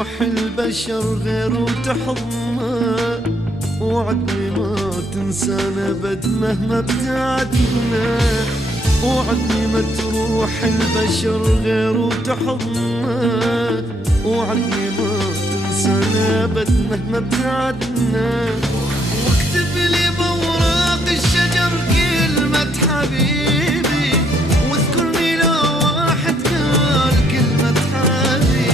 تروح البشر غير وتحضنا، وعدني ما تنسانا ابد مهما ابتعدنا. وعدني ما تروح البشر غير وتحضنا، وعدني ما تنسانا ابد مهما ابتعدنا. واكتب لي بوراق الشجر كلمة حبيبي، واذكرني لو واحد قال كلمة حبيبي.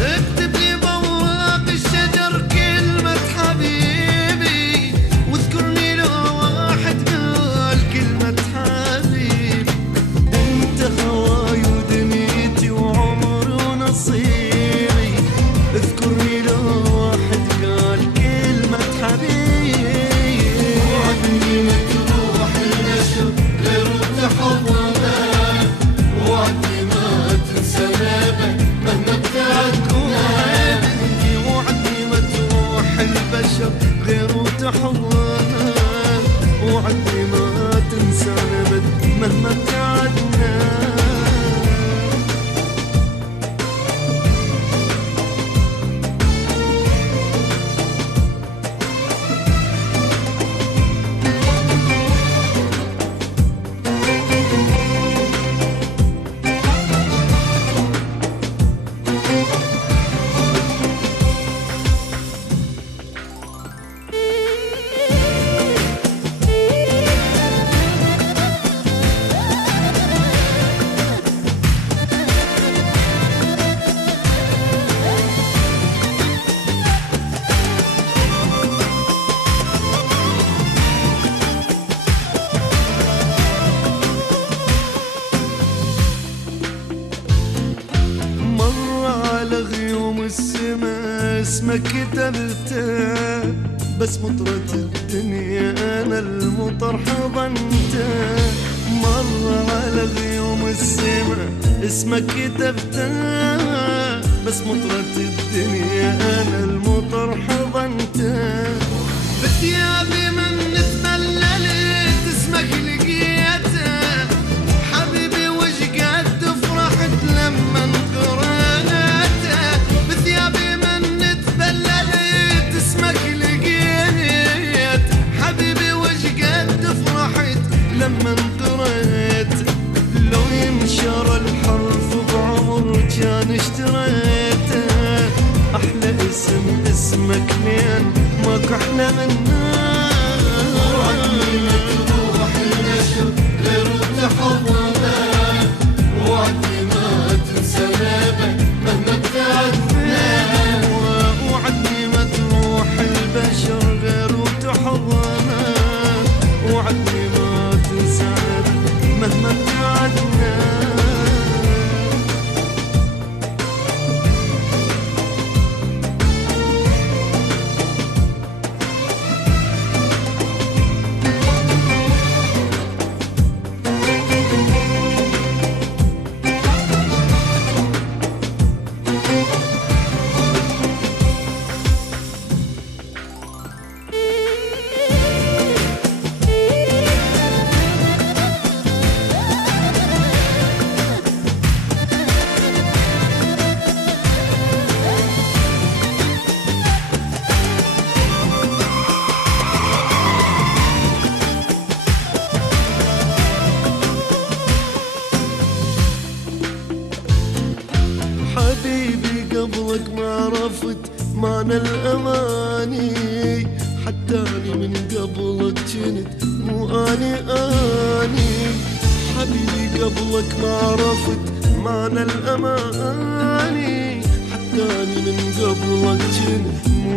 اكتب لي بوراق الشجر كلمة حبيبي، واذكرني لو واحد قال كلمة حبيبي. انت هواي ودنيتي وعمري ونصيبي، اذكرني لو واحد قال كلمة حبيبي. وعدني ما تروح البشر غير وتحضنا، وعدني ما تنسانا مهما ابتعدنا. وعدني ما تروح البشر غير وتحضنا، وعدني ما تنسانا مهما ابتعدنا. غيوم السما اسمك كتبته، بس مطرة الدنيا انا المطر حضنته. مر على غيوم السما اسمك كتبته، بس مطرة الدنيا انا المطر حضنته. بثيابي من تبللت اسمك لقيته، حبيبي وش قد فرحت لما انقرأت. لما انطريت لو ينشر الحرف بعمر كان اشتريته. احلى اسم اسمك لين ماكو احلى منه. وعدني ما تروح البشر غير وتحضنا، وعدني ما تنسانا مهما ابتعدنا. وعدني ما تروح البشر غير وتحضنا، وعدني ما تنسانا مهما ابتعدنا. حبيبي قبلك ما عرفت معنى الأماني، حتى أني من قبلك جنت مو أني. حبيبي قبلك ما عرفت معنى الأماني، حتى أني من قبلك جنت مو